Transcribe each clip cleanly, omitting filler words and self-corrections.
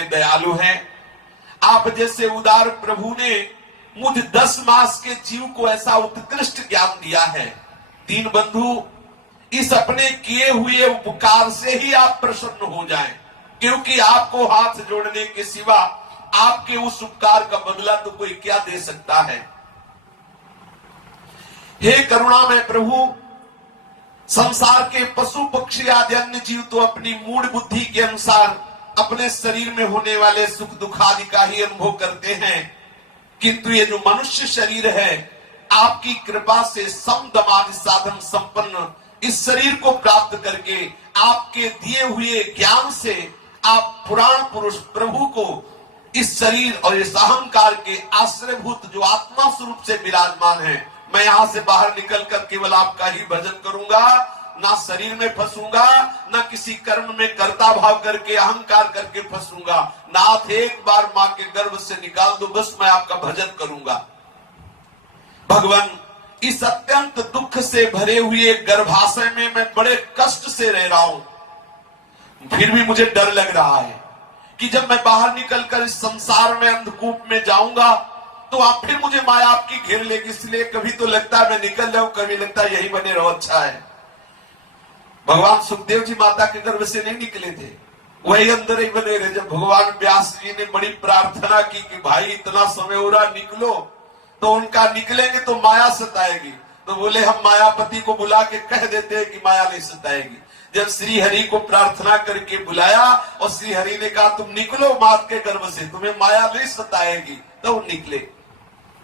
दयालु हैं। आप जैसे उदार प्रभु ने मुझ 10 मास के जीव को ऐसा उत्कृष्ट ज्ञान दिया है। दीन बंधु, इस अपने किए हुए उपकार से ही आप प्रसन्न हो जाएं, क्योंकि आपको हाथ जोड़ने के सिवा आपके उस उपकार का बदला तो कोई क्या दे सकता है। हे करुणामय प्रभु, संसार के पशु पक्षी आदि अन्य जीव तो अपनी मूढ़ बुद्धि के अनुसार अपने शरीर में होने वाले सुख दुख आदि का ही अनुभव करते हैं, किंतु ये जो मनुष्य शरीर है, आपकी कृपा से सम दम आदि साधन संपन्न इस शरीर को प्राप्त करके आपके दिए हुए ज्ञान से आप पुराण पुरुष प्रभु को इस शरीर और इस अहंकार के आश्रयभूत जो आत्मा स्वरूप से विराजमान है, मैं यहां से बाहर निकलकर केवल आपका ही भजन करूंगा, ना शरीर में फंसूंगा, ना किसी कर्म में कर्ता भाव करके अहंकार करके फंसूंगा। नाथ एक बार मां के गर्भ से निकाल दो, बस मैं आपका भजन करूंगा। भगवान, इस अत्यंत दुख से भरे हुए गर्भाशय में मैं बड़े कष्ट से रह रहा हूं, फिर भी मुझे डर लग रहा है कि जब मैं बाहर निकलकर इस संसार में अंधकूप में जाऊंगा तो आप फिर मुझे माया आपकी घेर लेगी। इसलिए कभी तो लगता है मैं निकल जाऊं, कभी लगता है यही बने रहो, अच्छा है। भगवान सुखदेव जी माता के गर्भ से नहीं निकले थे, वही अंदर ही बने रहे। जब भगवान व्यास जी ने बड़ी प्रार्थना की कि भाई इतना समय हो रहा, निकलो, तो उनका निकलेंगे तो माया सताएगी, तो बोले हम मायापति को बुला के कह देते हैं कि माया नहीं सताएगी। जब श्री हरि को प्रार्थना करके बुलाया और श्री हरि ने कहा तुम निकलो मात के गर्भ से, तुम्हें माया नहीं सताएगी, तो निकले।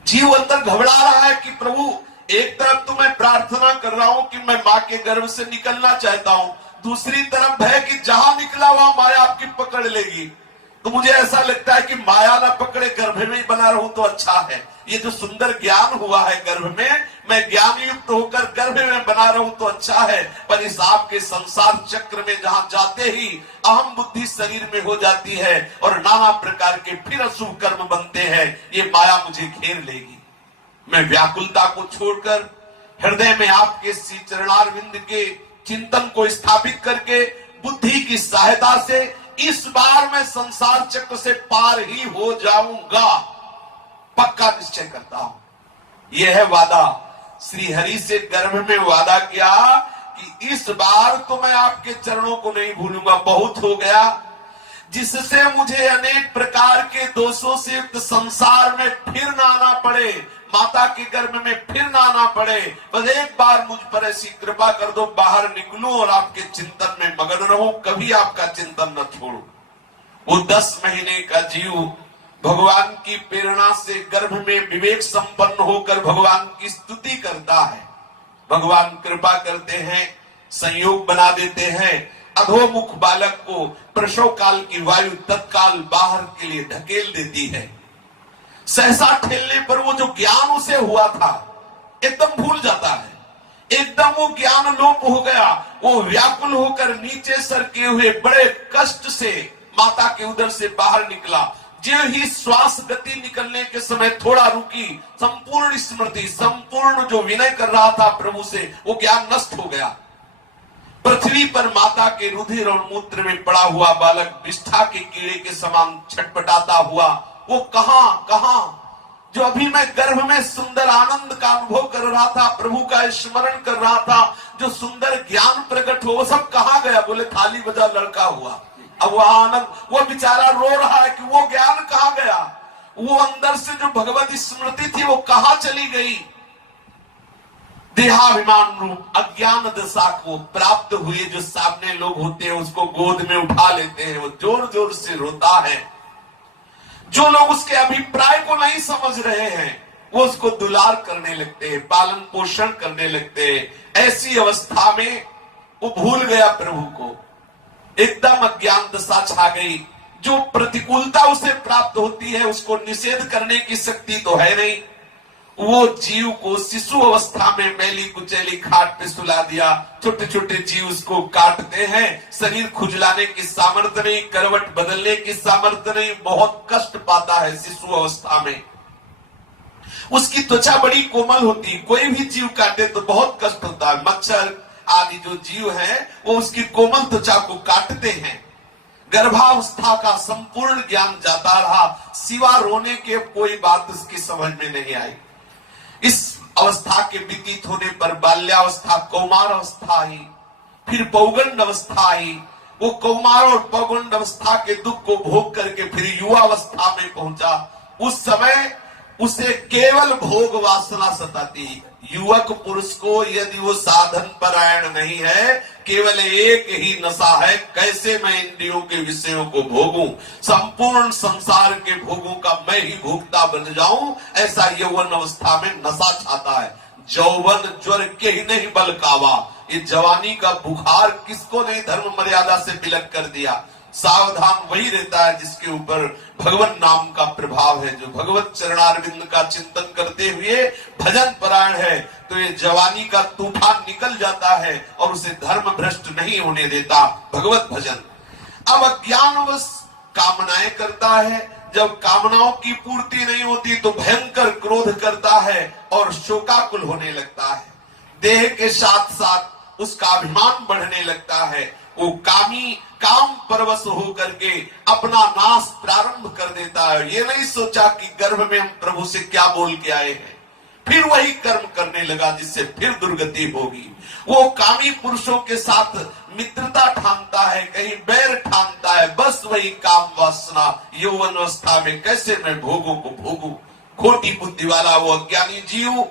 जीव अंदर घबरा रहा है कि प्रभु, एक तरफ तो मैं प्रार्थना कर रहा हूं कि मैं मां के गर्भ से निकलना चाहता हूं, दूसरी तरफ है कि जहां निकला वहां माया आपकी पकड़ लेगी। तो मुझे ऐसा लगता है कि माया ना पकड़े, गर्भ में ही बना रहूं तो अच्छा है। ये जो सुंदर ज्ञान हुआ है गर्भ में, मैं ज्ञान युक्त होकर गर्भ में बना रहूं तो अच्छा है, पर इस आपके संसार चक्र में जहां जाते ही अहम बुद्धि शरीर में हो जाती है और नाना प्रकार के फिर अशुभ कर्म बनते हैं, ये माया मुझे घेर लेगी। मैं व्याकुलता को छोड़कर हृदय में आपके श्री चरणारविंद के चिंतन को स्थापित करके बुद्धि की सहायता से इस बार मैं संसार चक्र से पार ही हो जाऊंगा, पक्का निश्चय करता हूं। यह है वादा। श्री हरि से गर्भ में वादा किया कि इस बार तो मैं आपके चरणों को नहीं भूलूंगा, बहुत हो गया जिससे मुझे अनेक प्रकार के दोषों से युक्त संसार में फिर ना आना पड़े, माता के गर्भ में फिर ना आना पड़े। बस एक बार मुझ पर ऐसी कृपा कर दो, बाहर निकलूं और आपके चिंतन में मगन रहूं, कभी आपका चिंतन न छोड़ूं। वो 10 महीने का जीव भगवान की प्रेरणा से गर्भ में विवेक संपन्न होकर भगवान की स्तुति करता है। भगवान कृपा करते हैं, संयोग बना देते हैं, अधोमुख बालक को प्रसव काल की वायु तत्काल बाहर के लिए ढकेल देती है। सहसा ठेलने पर वो जो ज्ञान उसे हुआ था एकदम भूल जाता है, एकदम वो ज्ञान लोप हो गया। वो व्याकुल होकर नीचे सरके हुए बड़े कष्ट से माता के उदर से बाहर निकला। जो ही श्वास गति निकलने के समय थोड़ा रुकी, संपूर्ण स्मृति, संपूर्ण जो विनय कर रहा था प्रभु से, वो ज्ञान नष्ट हो गया। पृथ्वी पर माता के रुधिर और मूत्र में पड़ा हुआ बालक विष्ठा के कीड़े के समान छटपटाता हुआ, वो कहां जो अभी मैं गर्भ में सुंदर आनंद का अनुभव कर रहा था, प्रभु का स्मरण कर रहा था, जो सुंदर ज्ञान प्रकट हो, वो सब कहां गया? बोले थाली बजा लड़का हुआ। अब वो आनंद, वो बेचारा रो रहा है कि वो ज्ञान कहां गया, वो अंदर से जो भगवत स्मृति थी वो कहां चली गई। देहाभिमान रूप अज्ञान दशा को प्राप्त हुए जो सामने लोग होते हैं उसको गोद में उठा लेते हैं, वो जोर जोर से रोता है। जो लोग उसके अभिप्राय को नहीं समझ रहे हैं वो उसको दुलार करने लगते हैं, पालन पोषण करने लगते हैं। ऐसी अवस्था में वो भूल गया प्रभु को, एकदम अज्ञान दशा छा गई। जो प्रतिकूलता उसे प्राप्त होती है उसको निषेध करने की शक्ति तो है नहीं। वो जीव को शिशु अवस्था में मैली कुचैली खाट पे सुला दिया। छोटे छोटे जीव उसको काटते हैं, शरीर खुजलाने की सामर्थ्य नहीं, करवट बदलने की सामर्थ्य नहीं, बहुत कष्ट पाता है शिशु अवस्था में। उसकी त्वचा बड़ी कोमल होती है, कोई भी जीव काटे तो बहुत कष्ट होता है। मच्छर आदि जो जीव हैं वो उसकी कोमल त्वचा को काटते हैं। गर्भावस्था का संपूर्ण ज्ञान जाता रहा, सिवा रोने के कोई बात उसकी समझ में नहीं आई। इस अवस्था के व्यतीत होने पर बाल्यावस्था, कौमार अवस्था आई, फिर पौगंड अवस्था आई। वो कौमार और पौगंड अवस्था के दुख को भोग करके फिर युवावस्था में पहुंचा। उस समय उसे केवल भोग वासना सताती। युवक पुरुष को यदि वो साधन परायण नहीं है, केवल एक ही नशा है, कैसे मैं इंद्रियों के विषयों को भोगूं, संपूर्ण संसार के भोगों का मैं ही भोक्ता बन जाऊं, ऐसा यौवन अवस्था में नशा छाता है। जौवन ज्वर के ही नहीं बल कावा, ये जवानी का बुखार किसको नहीं धर्म मर्यादा से विलग कर दिया। सावधान वही रहता है जिसके ऊपर भगवान नाम का प्रभाव है, जो भगवत चरणारविंद का चिंतन करते हुए भजन परायण है, तो ये जवानी का तूफान निकल जाता है और उसे धर्म भ्रष्ट नहीं होने देता भगवत भजन। अब अज्ञानवश कामनाएं करता है, जब कामनाओं की पूर्ति नहीं होती तो भयंकर क्रोध करता है और शोकाकुल होने लगता है। देह के साथ साथ उसका अभिमान बढ़ने लगता है। वो काम परवश होकर के अपना नाश प्रारंभ कर देता है। ये नहीं सोचा कि गर्भ में हम प्रभु से क्या बोल के आए हैं, फिर वही कर्म करने लगा जिससे फिर दुर्गति होगी। वो कामी पुरुषों के साथ मित्रता ठानता है, कहीं बैर ठानता है, बस वही काम वासना यौवन अवस्था में कैसे मैं भोगों को भोगूं। खोटी बुद्धि वाला वो अज्ञानी जीव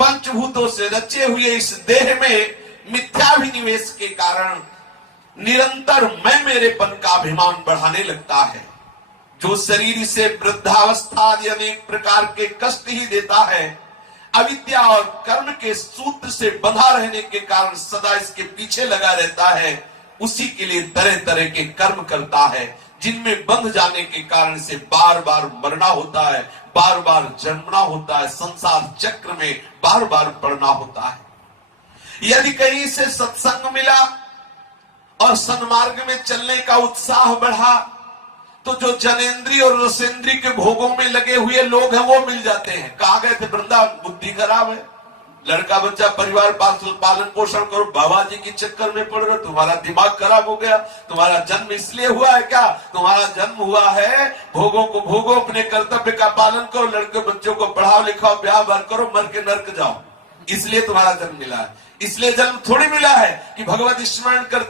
पंचभूतों से रचे हुए इस देह में मिथ्याभिनिवेश के कारण निरंतर मैं मेरेपन का अभिमान बढ़ाने लगता है। जो शरीर से वृद्धावस्था आदि अनेक प्रकार के कष्ट ही देता है, अविद्या और कर्म के सूत्र से बंधा रहने के कारण सदा इसके पीछे लगा रहता है, उसी के लिए तरह तरह के कर्म करता है, जिनमें बंध जाने के कारण से बार बार मरना होता है, बार बार जन्मना होता है, संसार चक्र में बार बार पड़ना होता है। यदि कहीं से सत्संग मिला और सन्मार्ग में चलने का उत्साह बढ़ा, तो जो जनेन्द्रीय और रसेंद्रीय के भोगों में लगे हुए लोग हैं वो मिल जाते हैं। कहा गए थे वृंदावन बुद्धि खराब है, लड़का बच्चा परिवार पालन पोषण करो, बाबा जी के चक्कर में पड़ रहे, तुम्हारा दिमाग खराब हो गया। तुम्हारा जन्म इसलिए हुआ है क्या? तुम्हारा जन्म हुआ है भोगों को भोगो, अपने कर्तव्य का पालन करो, लड़के बच्चों को पढ़ाओ लिखाओ, ब्याह भर करो, मर के नर्क जाओ, इसलिए तुम्हारा जन्म मिला है। इसलिए जन्म थोड़ी मिला है कि भगवत स्मरण कर